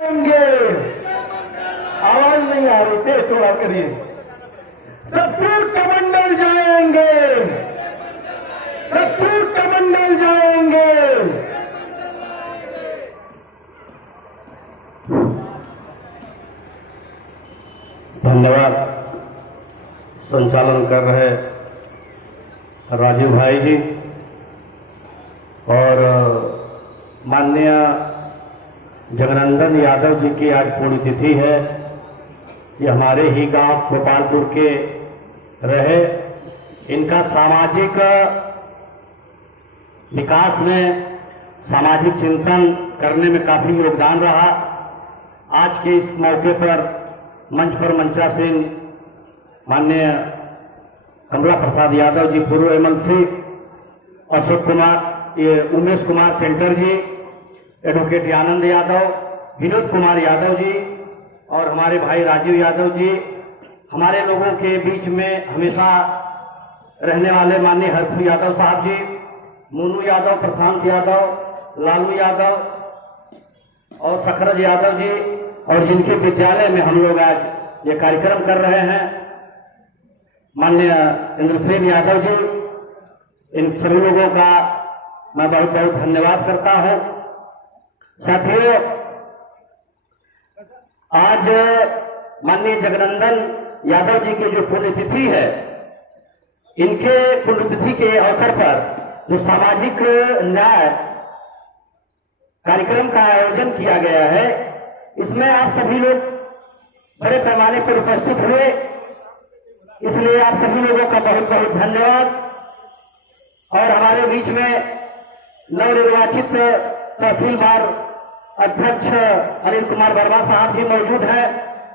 आवाज नहीं आ रही, तेज थोड़ा करिए। सतपुर कमंडल जाएंगे, सतपुर कमंडल जाएंगे। धन्यवाद। संचालन कर रहे राजीव भाई जी और माननीय जगनंदन यादव जी की आज पुण्यतिथि है। ये हमारे ही गांव गोपालपुर के रहे। इनका सामाजिक विकास में, सामाजिक चिंतन करने में काफी योगदान रहा। आज के इस मौके पर मंच पर मंचासीन माननीय कमला प्रसाद यादव जी, पूर्व एमएलसी, अशोक कुमार, ये उमेश कुमार सेंटर जी, एडवोकेट आनंद यादव, विनोद कुमार यादव जी और हमारे भाई राजीव यादव जी, हमारे लोगों के बीच में हमेशा रहने वाले माननीय हर्षू यादव साहब जी, मोनू यादव, प्रशांत यादव, लालू यादव और सखरज यादव जी, और जिनके विद्यालय में हम लोग आज ये कार्यक्रम कर रहे हैं, माननीय इंद्रसेन यादव जी, इन सभी लोगों का मैं बहुत बहुत धन्यवाद करता हूं। साथियों, आज माननीय जगनंदन यादव जी की जो पुण्यतिथि है, इनके पुण्यतिथि के अवसर पर जो सामाजिक न्याय कार्यक्रम का आयोजन किया गया है, इसमें आप सभी लोग बड़े पैमाने पर उपस्थित हुए, इसलिए आप सभी लोगों का बहुत बहुत धन्यवाद। और हमारे बीच में नवनिर्वाचित तहसीलदार अध्यक्ष अनिल कुमार वर्मा साहब भी मौजूद हैं।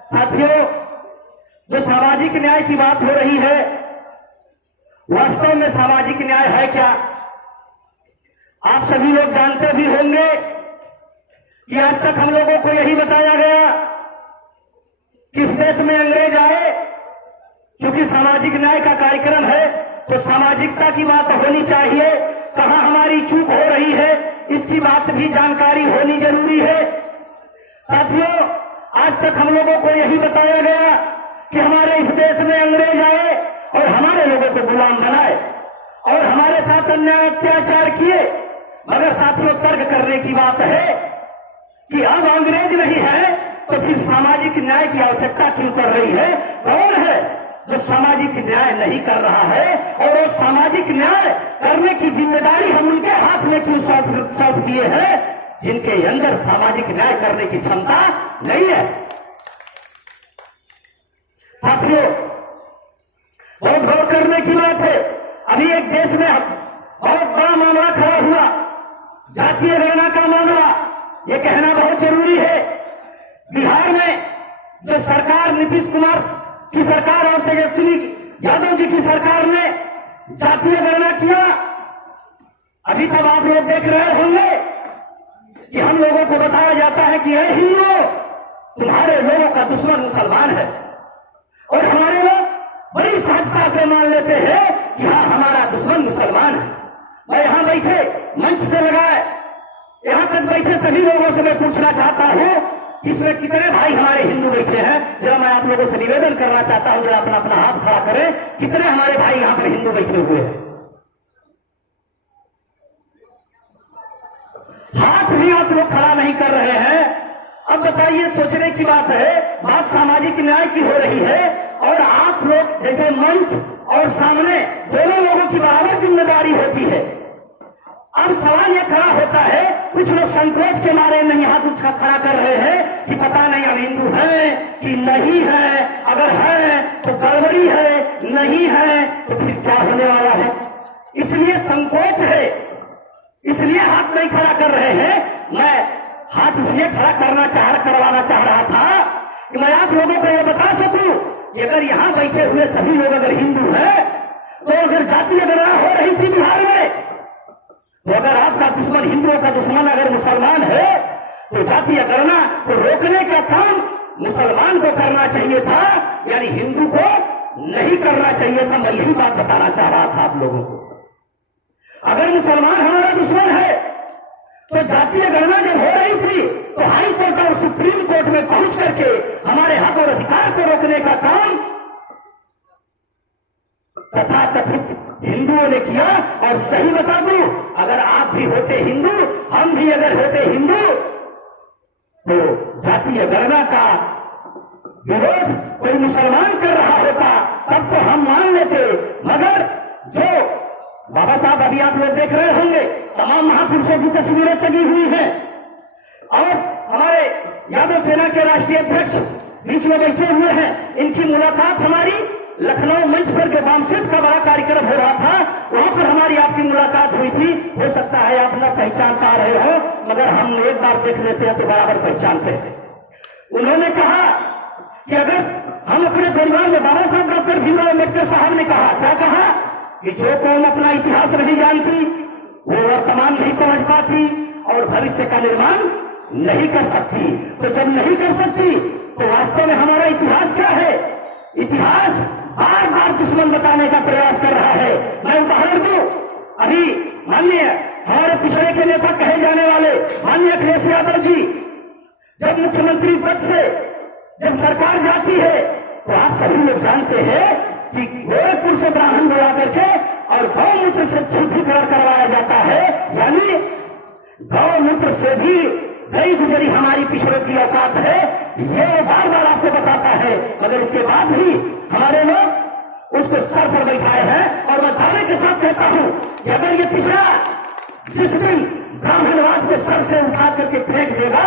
साथियों, जो सामाजिक न्याय की बात हो रही है, वास्तव में सामाजिक न्याय है क्या? आप सभी लोग जानते भी होंगे कि आज तक हम लोगों को यही बताया गया कि इस देश में अंग्रेज आए, क्योंकि सामाजिक न्याय का कार्यक्रम है तो सामाजिकता की बात होनी चाहिए। कहां हमारी चूक हो रही है, इसकी बात भी जानकारी होनी जरूरी है। साथियों, आज तक हम लोगों को यही बताया गया कि हमारे इस देश में अंग्रेज आए और हमारे लोगों को गुलाम बनाए और हमारे साथ अन्याय अत्याचार किए। मगर साथियों, तर्क करने की बात है कि अब अंग्रेज नहीं है तो फिर सामाजिक न्याय की आवश्यकता क्यों कर रही है? कौन है जो सामाजिक न्याय नहीं कर रहा है? और वो सामाजिक न्याय करने की जिम्मेदारी हम उनके हाथ में क्यों सौंप दिए हैं जिनके अंदर सामाजिक न्याय करने की क्षमता नहीं है? साथियों, बहुत गौर करने की बात है। अभी एक देश में बहुत बड़ा मामला खड़ा हुआ, जातीय गणना का मामला। ये कहना बहुत जरूरी है। बिहार में जो सरकार, नीतीश कुमार की सरकार और तेजस्वी यादव जी की सरकार ने जातीय गणना किया। अभी तक आप लोग देख रहे होंगे कि हम लोगों को बताया जाता है कि ये हिंदुओं, तुम्हारे लोगों का दुश्मन मुसलमान है, और हमारे लोग बड़ी सहजता से मान लेते हैं कि हाँ, हमारा दुश्मन मुसलमान है। मैं यहां बैठे मंच से लगाए, यहां तक बैठे सभी लोगों से मैं पूछना चाहता हूं कि इसमें कितने भाई हमारे हिंदू बैठे हैं? जरा मैं आप लोगों से निवेदन करना चाहता हूं, जरा अपना अपना हाथ खड़ा करें, कितने हमारे भाई यहां पर हिंदू बैठे हुए हैं? हाथ भी आप लोग खड़ा नहीं कर रहे हैं। अब बताइए, सोचने की बात है, बात सामाजिक न्याय की हो रही है और आप लोग जैसे मंच और सामने दोनों लोगों की बराबर जिम्मेदारी होती है। अब सवाल यह खड़ा होता है, कुछ लोग संकोच के मारे नहीं हाथ उठा खड़ा कर रहे हैं कि पता नहीं हम हिंदू हैं कि नहीं है, अगर है तो गड़बड़ी है, नहीं है तो फिर क्या होने वाला है? इसलिए संकोच है, इसलिए हाथ नहीं खड़ा कर रहे हैं। मैं हाथ इसलिए खड़ा करवाना चाह रहा था कि मैं आप लोगों को यह बता सकूं कि अगर यहां बैठे हुए सभी लोग अगर हिंदू हैं, तो अगर जातीय गणना हो रही थी बिहार में, तो अगर आपका दुश्मन, हिंदुओं का दुश्मन अगर मुसलमान है, तो जातीय गणना को रोकने का काम मुसलमान को करना चाहिए था, यानी हिंदू को नहीं करना चाहिए था। मैं यही बात बताना चाह रहा था आप लोगों को। अगर मुसलमान हमारा दुश्मन है तो जातीय गणना जब हो रही थी तो हाई कोर्ट और सुप्रीम कोर्ट में पहुंच करके हमारे हक और अधिकार को रोकने का काम तथाकथित हिंदुओं ने किया। और सही बता दूं, अगर आप भी होते हिंदू, हम भी अगर होते हिंदू, तो जातीय गणना का विरोध कोई मुसलमान कर रहा होता तब तो हम मान लेते। मगर जो बाबा साहब अभी आप लोग देख रहे होंगे, तमाम महापुरुषों की तस्वीरें लगी हुई हैं और हमारे यादव सेना के राष्ट्रीय अध्यक्ष बीच में बैठे हुए हैं। इनकी मुलाकात हमारी लखनऊ मंच पर जो वामसिफ का बड़ा कार्यक्रम हो रहा था, वहां पर हमारी आपकी मुलाकात हुई थी। हो सकता है आप न पहचान पा रहे हो, मगर हम एक बार देख लेते हैं तो बराबर पहचानते हैं। उन्होंने कहा कि अगर हम अपने परिवार में, बाबा साहब डॉक्टर भीमराव अम्बेडकर साहब ने कहा, क्या कहा कि जो कौम अपना इतिहास नहीं जानती वो वर्तमान नहीं समझ पाती और भविष्य का निर्माण नहीं कर सकती। तो जब नहीं कर सकती तो वास्तव में हमारा इतिहास क्या है? इतिहास बार बार दुश्मन बताने का प्रयास कर रहा है। मैं उदाहरण दूं, अभी माननीय हमारे पिछड़े के नेता कहे जाने वाले माननीय अखिलेश यादव जी जब मुख्यमंत्री पद से जब सरकार जाती है तो आप सभी लोग जानते हैं कि गोरखपुर से ब्राह्मण बुला करके और गौमूत्र से शुद्धिकरण करवाया जाता है। यानी गौमूत्र से भी गई गुजरी हमारी पिछड़ों की औकात है, ये बार बार आपको बताता है। मगर इसके बाद भी हमारे लोग उसको सर पर बैठाए हैं। और मैं दावे के साथ कहता हूं कि अगर ये पिछड़ा जिस दिन ब्राह्मणवाद को सर से उठा करके फेंक देगा,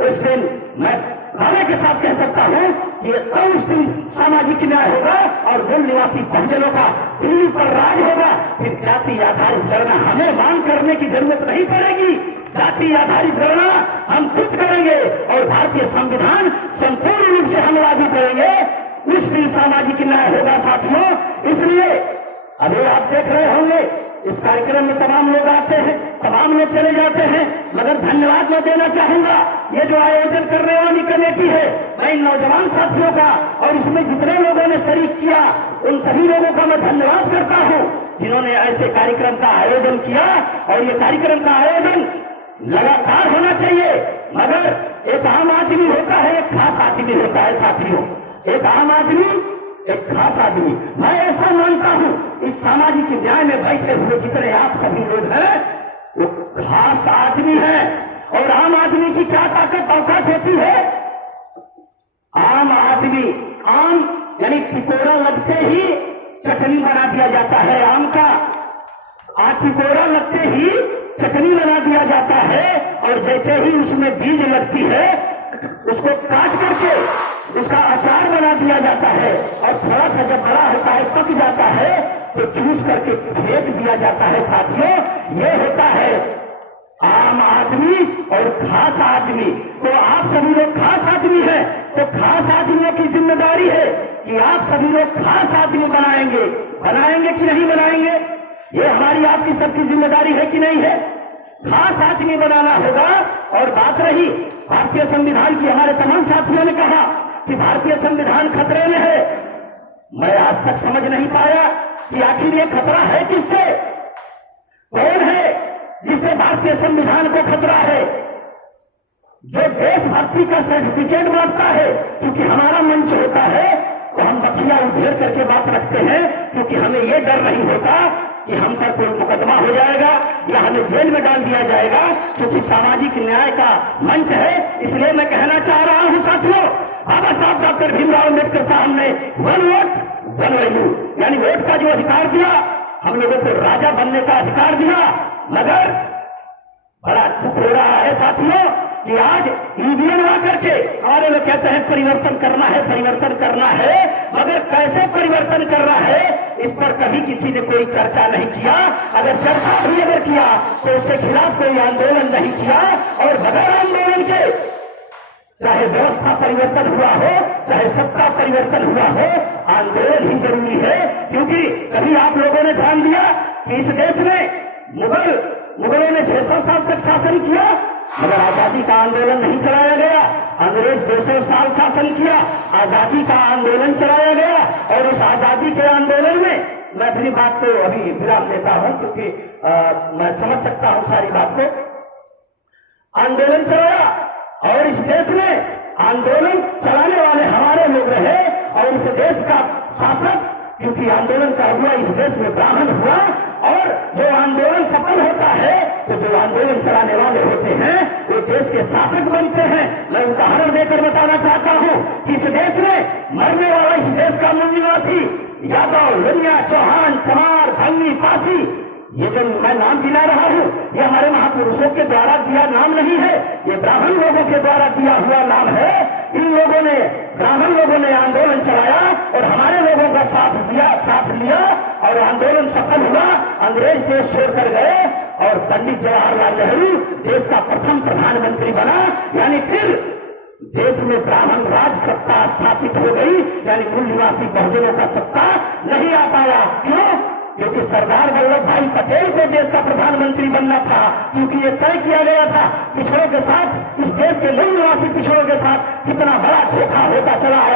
उस दिन मैं दावे के साथ कह सकता हूं कि उस दिन सामाजिक न्याय होगा और मूल निवासी बहुजनों का दिल्ली पर राज होगा। फिर जाति आधारित गणना हमें मांग करने की जरूरत नहीं पड़ेगी। जाति आधारित गणना हम खुद करेंगे और भारतीय संविधान संपूर्ण रूप से हम लागू करेंगे। उस दिन सामाजिक न्याय होगा साथियों। इसलिए अभी आप देख रहे होंगे इस कार्यक्रम में तमाम लोग आते हैं, तमाम लोग चले जाते हैं, मगर धन्यवाद मैं देना चाहूंगा ये जो आयोजन करने वाली कमेटी है, मैं इन नौजवान साथियों का और इसमें जितने लोगों ने शरीक किया उन सभी लोगों का मैं धन्यवाद करता हूं जिन्होंने ऐसे कार्यक्रम का आयोजन किया। और ये कार्यक्रम का आयोजन लगातार होना चाहिए। मगर एक आम आदमी होता है, एक खास आदमी होता है साथियों। एक आम आदमी, एक खास आदमी। मैं ऐसा मानता हूं इस सामाजिक न्याय में बैठे हुए जितने आप सभी लोग हैं वो खास आदमी है। और आम आदमी की क्या ताकत औकात होती है? आम आदमी, आम यानी टिकोरा लगते ही चटनी बना दिया जाता है। आम का टिकोरा लगते ही चटनी बना दिया जाता है और जैसे ही उसमें बीज लगती है उसको काट करके उसका अचार बना दिया जाता है और थोड़ा सा जब बड़ा होता है, पक जाता है तो चूस करके फेंक दिया जाता है। साथियों, ये होता है आम आदमी और खास आदमी। तो आप सभी लोग खास आदमी हैं, तो खास आदमियों की जिम्मेदारी है कि आप सभी लोग खास आदमी बनाएंगे। बनाएंगे कि नहीं बनाएंगे, ये हमारी आपकी सबकी जिम्मेदारी है कि नहीं है? खास आदमी बनाना होगा। और बात रही भारतीय संविधान की, हमारे तमाम साथियों ने कहा कि भारतीय संविधान खतरे में है। मैं आज तक समझ नहीं पाया कि आखिर ये खतरा है किससे? कौन है जिससे भारतीय संविधान को खतरा है? जो देशभक्ति का सर्टिफिकेट बांटता है, क्योंकि हमारा मंच होता है तो हम बखिया उधेड़ करके बात रखते हैं, क्योंकि हमें ये डर नहीं होता कि हम पर कोई मुकदमा हो जाएगा या हमें जेल में डाल दिया जाएगा, क्योंकि सामाजिक न्याय का मंच है। इसलिए मैं कहना चाह रहा हूं साथियों, बाबा साहब डॉक्टर भीमराव अम्बेडकर साहब ने वन वोट वन वैल्यू यानी वोट का जो अधिकार दिया, हम लोगों को राजा बनने का अधिकार दिया। मगर बड़ा दुख हो रहा है साथियों कि आज ईवीएम आ करके हमारे लोग कहते हैं परिवर्तन करना है, परिवर्तन करना है, मगर कैसे परिवर्तन करना है इस पर कभी किसी ने कोई चर्चा नहीं किया। अगर चर्चा भी अगर किया तो उसके खिलाफ कोई आंदोलन नहीं किया। और बगैर आंदोलन के चाहे व्यवस्था परिवर्तन हुआ हो, चाहे सत्ता परिवर्तन हुआ हो, आंदोलन ही जरूरी है। क्योंकि कभी आप लोगों ने ध्यान दिया कि इस देश में मुगलों ने 600 साल तक शासन किया, मगर आजादी का आंदोलन नहीं चलाया गया। अंग्रेज 200 साल शासन किया, आजादी का आंदोलन चलाया गया। और उस आजादी के आंदोलन में मैं अपनी बात को अभी विराम देता हूं, क्योंकि मैं समझ सकता हूं सारी बात को। आंदोलन चलाया और इस देश में आंदोलन चलाने वाले हमारे लोग रहे और इस देश का शासक, क्योंकि आंदोलन का अगुआ इस देश में ब्राह्मण हुआ, और जो आंदोलन सफल होता है तो जो आंदोलन चलाने वाले होते हैं वो देश के शासक बनते हैं। मैं उदाहरण देकर बताना चाहता हूँ कि इस देश में मरने वाला इस देश का मूल निवासी यादव, लोनिया, चौहान, चमार, भंगी, पासी, ये जो मैं नाम गिना रहा हूँ ये हमारे महापुरुषों के द्वारा दिया नाम नहीं है, ये ब्राह्मण लोगों के द्वारा दिया हुआ नाम है। इन लोगों ने, ब्राह्मण लोगों ने आंदोलन चलाया और हमारे लोगों का साथ लिया और आंदोलन सफल हुआ। अंग्रेज देश छोड़कर गए और पंडित जवाहरलाल नेहरू देश का प्रथम प्रधानमंत्री बना, यानी फिर देश में ब्राह्मण राज सत्ता स्थापित हो गई, यानी मूल निवासी बहुजनों का सत्ता नहीं आ पाया। क्यों? क्योंकि सरदार वल्लभ भाई पटेल को देश का प्रधानमंत्री बनना था, क्योंकि ये तय किया गया था पिछड़ों के साथ, इस देश के मूल निवासी पिछड़ों के साथ कितना बड़ा धोखा होता चला आया।